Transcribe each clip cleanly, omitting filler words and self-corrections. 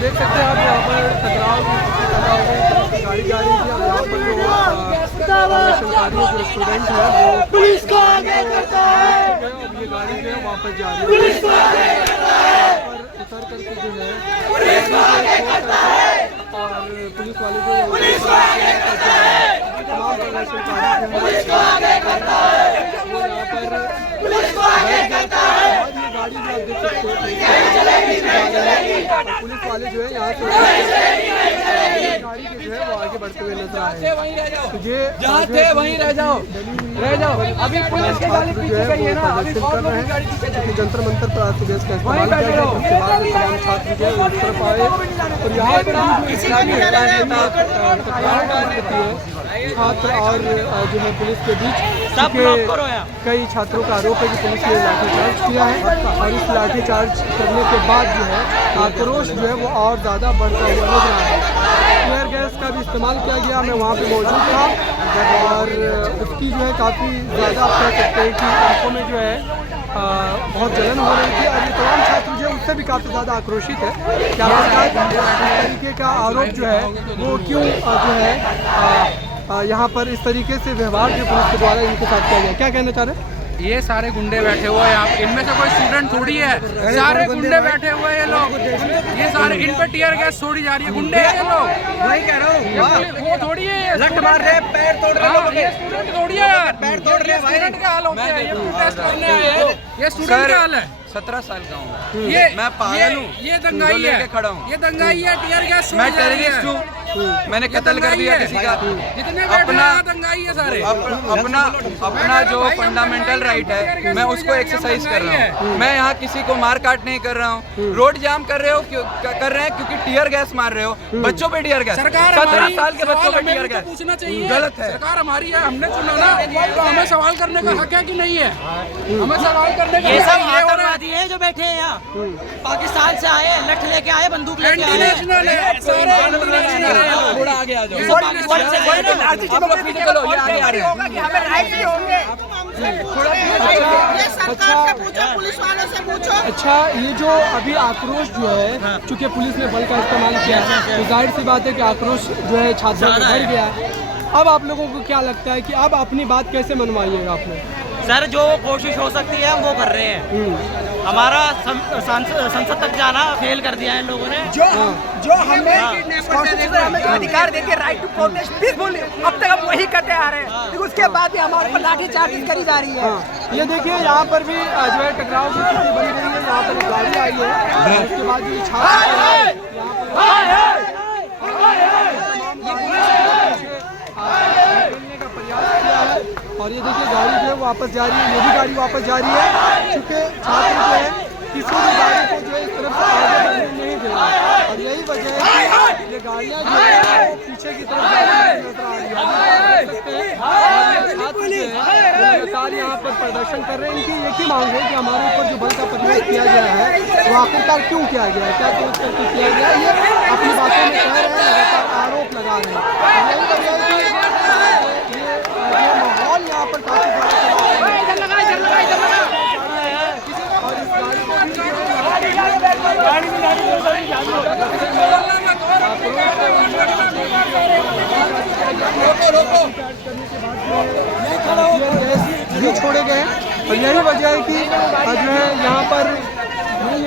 देख सकते हैं आप यहाँ पर टकराव गाड़ी जा रही थी। यहाँ पर जो प्रदर्शनकारी जो स्टूडेंट है वो पुलिस को आगे करता है। ये गाड़ी जो है वापस जा रही है, पुलिस को आगे करता है। उतर करके जो है और पुलिस वाले जो तमाम प्रदर्शनकारी पुलिस को आगे करता है, वो यहाँ पर पुलिस को आगे करता है। ये गाड़ी जो आप देख सकते हो पुलिस वाले जो है यहाँ से गाड़ी के जो है वो आगे बढ़ते हुए नजर आए। जहाँ थे वहीं रह जाओ। अभी पुलिस की गाड़ी पीछे गई है ना, अभी बहुत लोग गाड़ी पीछे जाएंगे। जंतर मंतर पर आज गैस का इस्तेमाल किया गया। उसके बाद तमाम छात्र जो है उस तरफ आए और यहाँ पर छात्र और जो है पुलिस के बीच कई छात्रों का आरोप है कि पुलिस ने लाठीचार्ज किया है और इस लाठीचार्ज करने के बाद जो है आक्रोश जो है वो और ज़्यादा बढ़ता हुआ नजर आ रहा है। टीयर गैस का भी इस्तेमाल किया गया। मैं वहाँ पे मौजूद था और उसकी जो है काफ़ी ज़्यादा आप कह सकते हैं कि आंखों में जो है बहुत जलन हो रही थी और ये तमाम छात्र जो है उससे भी काफ़ी ज़्यादा आक्रोशित है। क्या इस तरीके का आरोप जो है वो क्यों जो है यहाँ पर इस तरीके से व्यवहार जो पुलिस के द्वारा इनके साथ किया गया, क्या कहना चाह रहे हैं? ये सारे गुंडे बैठे हुए हैं यहाँ, इनमें से कोई स्टूडेंट थोड़ी है, सारे गुंडे बैठे हुए हैं ये लोग। ये सारे इन पे टीयर गैस छोड़ी जा रही है, गुंडे हैं ये लोग। वही कह रहा हूँ, वो थोड़ी है, लट मार रहे, पैर तोड़ रहे, ये स्टूडेंट थोड़ी है यार, पैर तोड़ रहे। स्टूडेंट का हाल होता है, ये प्रोटेस्ट करने आए हैं, ये स्टूडेंट का हाल है। 17 साल का हूँ, ये मैं पागल हूँ, ये दंगाई है, खड़ा हूँ, ये दंगाई है, टीयर गैस मैं टेररिस्ट हूँ, मैंने कत्ल कर दिया किसी का। जितने अपना दंगाई है सारे, अपना जो फंडामेंटल राइट है मैं उसको एक्सरसाइज कर रहा हूँ। मैं यहाँ किसी को मार काट नहीं कर रहा हूँ। रोड जाम कर रहे हो कर रहे हैं क्योंकि टीयर गैस मार रहे हो बच्चों पे। टीयर गैस 17 साल के बच्चों पे टीयर गैस पूछना चाहिए, गलत है। सरकार हमारी है, हमने चुना ना, तो हमें सवाल करने का हक है कि नहीं है? हमें सवाल करने का। ये सब आतंकवादी है जो बैठे हैं यहाँ, पाकिस्तान से आए, लठ लेके आए, बंदूक लेके आए। थोड़ा आगे आ जाओ। अच्छा, ये जो अभी आक्रोश जो है, चूंकि पुलिस ने बल का इस्तेमाल किया तो जाहिर सी बात है कि आक्रोश जो है छात्रों में बढ़ गया। अब आप लोगों को क्या लगता है कि अब अपनी बात कैसे मनवाइएगा आपने? सर जो कोशिश हो सकती है हम वो कर रहे हैं। हमारा संसद तक जाना फेल कर दिया है इन लोगों ने। जो हमें जो अधिकार देके राइट टू प्रोटेस्ट पीसफुल, अब तक हम वही करते आ रहे हैं, लेकिन उसके बाद भी हमारे पर लाठीचार्ज करी जा रही है। ये देखिए यहाँ पर भी जो है टकराव की स्थिति बनी रही है। यहाँ पर गाड़ी आई है, उसके बाद भी का प्रयास किया है और ये देखिए गाड़ी जो है वापस जा रही है। ये भी गाड़ी वापस जा रही है क्योंकि छात्र जो है किसी भी गाड़ी को जो है इस तरफ से आगे बढ़ने नहीं दे रहा और यही वजह है कि ये गाड़ियाँ जो है पीछे की तरफ जाती नजर आ रही है। छात्र जो है लगातार यहाँ पर प्रदर्शन कर रहे हैं। इनकी एक ही मांग है कि हमारे ऊपर जो बल का प्रयोग किया गया है वो आखिरकार क्यों किया गया है, क्या सोच करके किया गया है, ये अपनी बातों में कह रहे हैं, लगातार आरोप लगा रहे हैं। यही वजह है कि ये माहौल यहाँ पर काफी बड़ा और इस भी छोड़े गए हैं और यही वजह है कि जो है यहाँ पर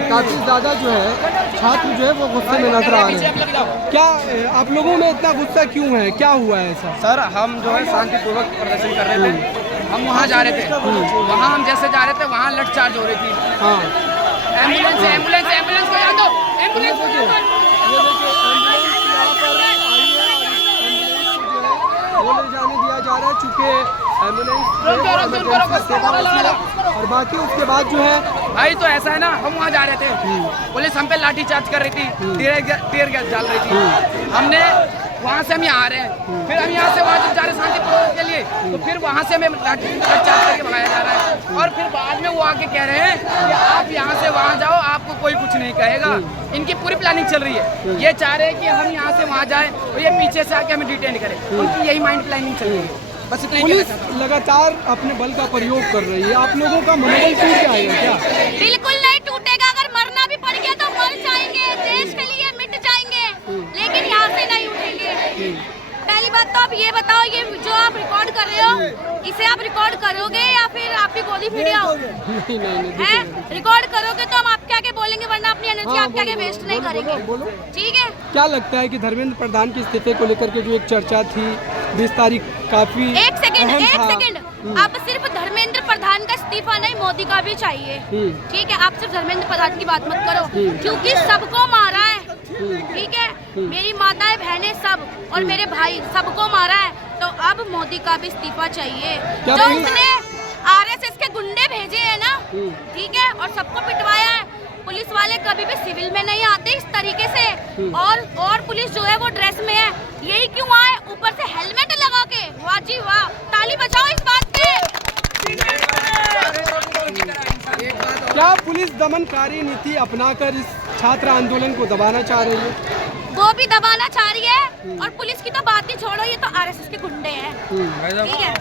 काफ़ी ज़्यादा जो है छात्र जो है वो गुस्से में नजर आ रहे हैं। क्या आप लोगों में इतना गुस्सा क्यों है, क्या हुआ है ऐसा? सर हम जो है शांतिपूर्वक प्रदर्शन कर रहे थे, हम वहाँ जा रहे थे, वहाँ हम जैसे जा रहे थे वहाँ लाठीचार्ज हो रही थी। हाँ, एम्बुलेंस को याद दो, एम्बुलेंस को याद दो। वो ले जाने दिया जा रहा है चूँकि एम्बुलेंस और बाकी उसके बाद जो है भाई तो ऐसा है ना, हम वहाँ जा रहे थे, पुलिस हम पे लाठीचार्ज कर रही थी, टीयर गैस डाल रही थी। हमने वहाँ से हम यहाँ आ रहे हैं, फिर हम यहाँ से वहाँ जा रहे हैं शांतिपूर्वक के लिए, तो फिर वहाँ से हमें लाठीचार्ज करके भगाया जा रहा है और फिर बाद में वो आके कह रहे हैं कि आप यहाँ से वहाँ जाओ, आपको कोई कुछ नहीं कहेगा। इनकी पूरी प्लानिंग चल रही है, ये चाह रहे हैं कि हम यहाँ से वहाँ जाएं और ये पीछे से आके हमें डिटेन करें। उनकी यही माइंड प्लानिंग चल रही है। बस पुलिस लगातार अपने बल का प्रयोग कर रही है। आप लोगों का मनोबल टूट जाएगा क्या? बिल्कुल नहीं टूटेगा, अगर मरना भी पड़ गया तो मर जाएंगे, देश के लिए मिट जाएंगे। बात तो आप ये बताओ, ये जो आप रिकॉर्ड कर रहे हो, इसे आप रिकॉर्ड करोगे या फिर आपकी गोली फीट जाओगे? हैं? रिकॉर्ड करोगे तो हम आपके आगे बोलेंगे, वरना अपनी एनर्जी आपके आगे वेस्ट नहीं करेंगे। ठीक है? क्या लगता है कि धर्मेंद्र प्रधान की इस्तीफे को लेकर के जो एक चर्चा थी 20 तारीख काफी एक सेकंड अहम था। अब सिर्फ धर्मेंद्र प्रधान का इस्तीफा नहीं, मोदी का भी चाहिए। ठीक है, आप सिर्फ धर्मेंद्र प्रधान की बात मत करो, क्योंकि सबको मारा है। ठीक है, मेरी माताएं बहनें सब और मेरे भाई सबको मारा है, तो अब मोदी का भी इस्तीफा चाहिए। जो उसने आरएसएस के गुंडे भेजे हैं ना, ठीक है, और सबको पिटवाया है। पुलिस वाले कभी भी सिविल में नहीं आते इस तरीके से, और पुलिस जो है वो ड्रेस में है। यही क्यों आए, ऊपर से हेलमेट लगा के? वाह जी वाह, ताली बजाओ इस बात पे। क्या पुलिस दमनकारी नीति अपनाकर इस छात्र आंदोलन को दबाना चाह रही है? वो भी दबाना चाह रही है, और पुलिस की तो बात ही छोड़ो, ये तो आरएसएस के गुंडे हैं। ठीक है,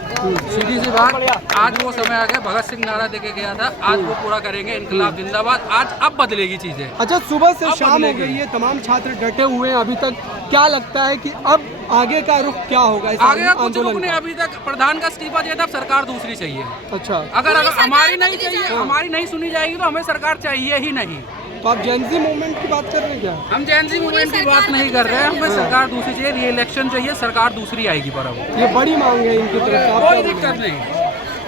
सीधी सी बात, आज वो समय आ गया, भगत सिंह नारा देके गया था, आज वो पूरा करेंगे, इनकलाब जिंदाबाद। आज अब बदलेगी चीजें। अच्छा, सुबह से शाम हो गई है, तमाम छात्र डटे हुए हैं अभी तक। क्या लगता है कि अब आगे का रुख क्या होगा इस आगे का कुछ आंदोलन लोगों ने का? अभी तक प्रधान का इस्तीफा दिया था, अब सरकार दूसरी चाहिए। अच्छा, अगर सरकार हमारी नहीं बदली चाहिए, जाए। हमारी नहीं सुनी जाएगी तो हमें सरकार चाहिए ही नहीं। तो आप जेनजी मूवमेंट की बात कर रहे हैं क्या? हम जैनजी मूवमेंट की बात नहीं कर रहे हैं, हमें सरकार दूसरी चाहिए, री इलेक्शन चाहिए, सरकार दूसरी आएगी। पर अब ये बड़ी मांग है इनकी तरफ से, आप कोई क्या दिक्कत नहीं।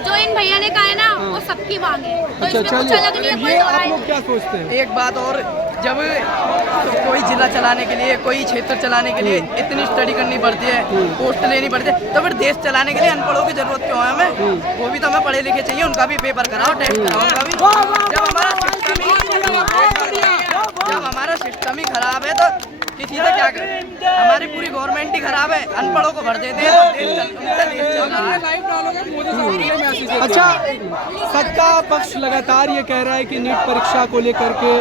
जो इन भैया ने कहा है ना, वो सबकी मांग है, तो अच्छा, इसमें कुछ अलग नहीं है, कोई ये आप दोहराए लोग क्या सोचते हैं? एक बात और, जब कोई जिला चलाने के लिए, कोई क्षेत्र चलाने के लिए इतनी स्टडी करनी पड़ती है, पोस्ट लेनी पड़ती है, तो फिर देश चलाने के लिए अनपढ़ों की जरूरत क्यों है हमें? वो भी तो हमें पढ़े लिखे चाहिए, उनका भी पेपर कराओ, टेस्ट कराओ उनका भी। जब हमारा सिस्टम ही खराब है तो किसी से क्या करें? हमारी पूरी गवर्नमेंट ही खराब है, अनपढ़ों को भर देते हैं तो देश चल रहा है। अच्छा, सत्ता पक्ष लगातार ये कह रहा है कि नीट परीक्षा को लेकर के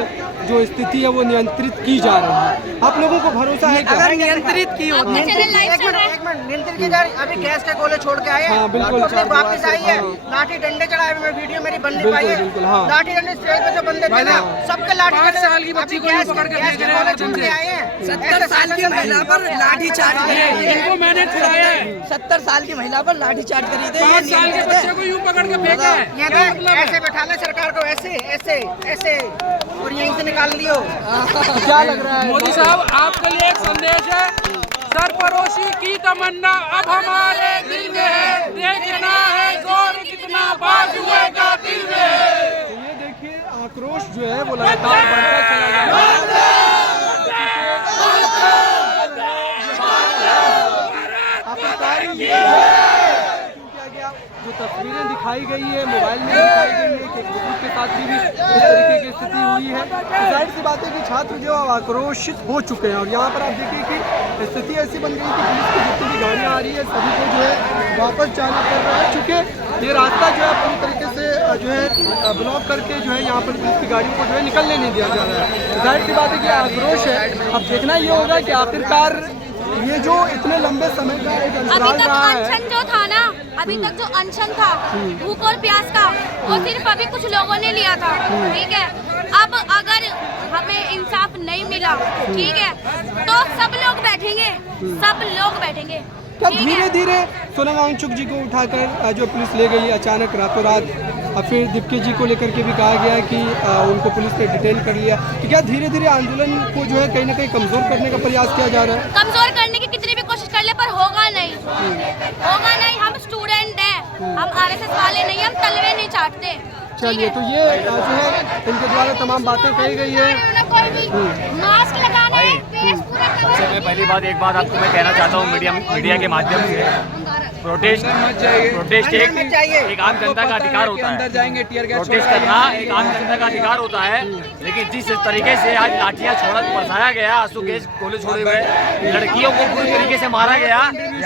जो स्थिति है वो नियंत्रित की जा रही है। आप लोगों को भरोसा है क्या? अगर नियंत्रित की आपका होती चैनल लाइव चल रहा है। नियंत्रित की जा रही। अभी गैस के गोले छोड़ के आए हैं, हाँ, बिल्कुल, और पुलिस चार वापस आई है, हाँ। लाठी डंडे चढ़ाए हुए, वीडियो मेरी बन नहीं बिल्कुल, पाई है। बिल्कुल, हाँ। लाठी डंडे स्टेज पे जो बंदे थे ना, सबके लाठी 5 डंडे- साल की बच्ची अभी को गैस पकड़ के गैस भेज के रहे हैं गोले अर्जुन छोड़ के से। आए हैं। 70 साल की महिला पर लाठी चार्ज इनको मैंने छुड़ाया है। 70 साल की महिला पर लाठी चार्ज करी थी। 5 साल के बच्चे को यूं पकड़ के फेंका है। यहाँ क्या पे मतलब है? ऐसे बैठा ले सरकार को, ऐसे ऐसे ऐसे, और यहीं से निकाल दियो। क्या लग रहा है? मोदी साहब, आपके लिए एक संदेश है, सरफरोशी की तमन्ना अब हमारे दिल में है, देखना है जोर कितना बाजुए का दिल में है। तो ये देखिए, आक्रोश जो है वो लगातार बढ़ता चला जा रहा है। आखिरकार ये किया गया, जो तस्वीरें दिखाई गई है, मोबाइल में दिखाई गई है कि एक बुजुर्ग के साथ भी इस तरीके की स्थिति हुई है। तो जाहिर सी बात है कि छात्र जो है आक्रोशित हो चुके हैं, और यहाँ पर आप देखिए कि स्थिति ऐसी बन गई कि पुलिस की जितनी भी गाड़ियाँ आ रही है सभी को जो है वापस जाना पड़ रहा है, चूँकि ये रास्ता जो है पूरी तरीके से जो है ब्लॉक करके जो है यहाँ पर पुलिस की गाड़ियों को जो है निकलने नहीं दिया जा रहा है। जाहिर सी बात है कि आक्रोश है। अब देखना ये होगा कि आखिरकार ये जो इतने लंबे समय का एक अभी अंतराल तक रहा है, अनशन जो था ना, अभी तक जो अनशन था भूख और प्यास का, वो सिर्फ अभी कुछ लोगों ने लिया था। ठीक है, अब अगर हमें इंसाफ नहीं मिला, ठीक है, तो सब लोग बैठेंगे, सब लोग बैठेंगे। क्या ठीक है? धीरे धीरे सोनम वांगचुक जी को उठाकर जो पुलिस ले गई अचानक रातों रात, और फिर दीप्ति जी को लेकर के भी कहा गया कि उनको पुलिस ने डिटेन कर लिया, तो क्या धीरे धीरे आंदोलन को जो है कहीं ना कहीं कमजोर करने का प्रयास किया जा रहा है? कमजोर करने की कितनी भी कोशिश कर ले, पर होगा नहीं, होगा नहीं। हम स्टूडेंट हैं, हम आरएसएस वाले नहीं, हम तलवे नहीं चाटते। चलिए, तो ये जो है इनके द्वारा तमाम बातें कही गई है। कोई भी मास्क लगाना है, फेस पूरा cover सबसे पहली बात, एक बात आपको मैं कहना चाहता हूँ मीडिया के माध्यम से, प्रोटेस्ट एक आम जनता का अधिकार होता है। प्रोटेस्ट करना एक आम जनता का अधिकार होता है, लेकिन जिस तरीके से आज लाठियाँ बरसाया गया, आंसू गैस गोले छोड़े हुए, लड़कियों को पूरी तरीके से मारा गया,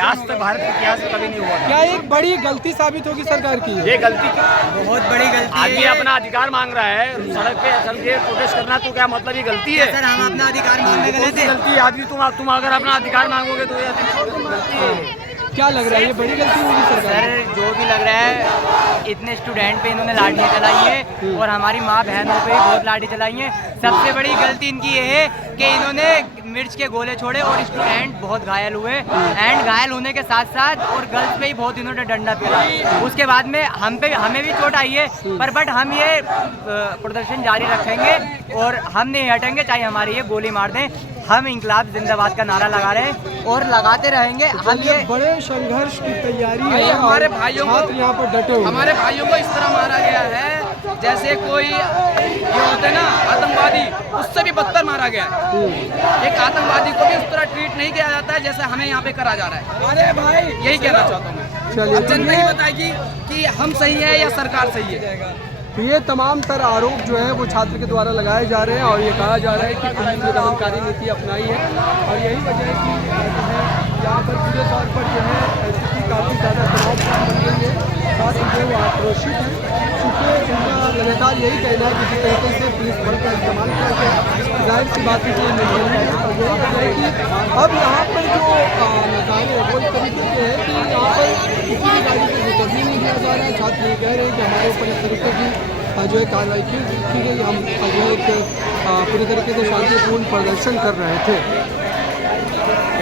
आज तक भारत के इतिहास में कभी नहीं हुआ था। क्या एक बड़ी गलती साबित होगी सरकार की? ये गलती बहुत बड़ी गलती, आदमी अपना अधिकार मांग रहा है, सड़क पे चल के प्रोटेस्ट करना, तो क्या मतलब ये गलती है? सर, हम अपना अधिकार मांगने गए थे। गलती है आदमी, तुम अगर अपना अधिकार मांगोगे तो ये गलती है। क्या लग रहा है, ये बड़ी गलती होगी सरकार की? सर, जो भी लग रहा है, इतने स्टूडेंट पे इन्होंने लाठियाँ चलाई हैं और हमारी माँ बहनों पे भी बहुत लाठी चलाई हैं। सबसे बड़ी गलती इनकी ये है कि इन्होंने मिर्च के गोले छोड़े और स्टूडेंट बहुत घायल हुए एंड घायल होने के साथ साथ और गर्ल्स पे ही बहुत इन्होंने डंडा फेरा। उसके बाद में हमें भी चोट आई है बट हम ये प्रदर्शन जारी रखेंगे और हम नहीं हटेंगे चाहे हमारी ये गोली मार दें। हम इंकलाब जिंदाबाद का नारा लगा रहे हैं और लगाते रहेंगे। हम ये बड़े संघर्ष की तैयारी है। हमारे भाइयों को यहाँ पर डटे हुए हमारे भाइयों को इस तरह मारा गया है जैसे कोई ये होते ना आतंकवादी, उससे भी बदतर मारा गया है। एक आतंकवादी को भी उस तरह ट्रीट नहीं किया जाता है जैसे हमें यहाँ पे करा जा रहा है। अरे भाई यही कहना चाहता हूँ मैं। चलिए, जनता ही बताएगी कि हम सही है या सरकार सही है। तो ये तमाम तर आरोप जो है वो छात्र के द्वारा लगाए जा रहे हैं और ये कहा जा रहा है कि पुलिस ने दमनकारी नीति अपनाई है और यही वजह है कि जो है यहाँ पर पूरे तौर पर जो है स्थिति काफ़ी ज़्यादा तनावपूर्ण बन गई है। छात्र जो है आक्रोशित है चूँकि उनका लगातार यही कहना है कि जिस तरीके से पुलिस बल का इस्तेमाल किया गया जाहिर सी बात है कि और यही वजह है कि अब यहाँ पर जो नज़ारे वो इस तरीके से है कि यहाँ पर किसी भी गाड़ी को गुजरने नहीं दिया जा रहा है। छात्र ये कह रहे हैं कि हमारे ऊपर इस तरीके की जो है कार्रवाई की गई। हम जो है पूरी तरीके से शांतिपूर्ण प्रदर्शन कर रहे थे।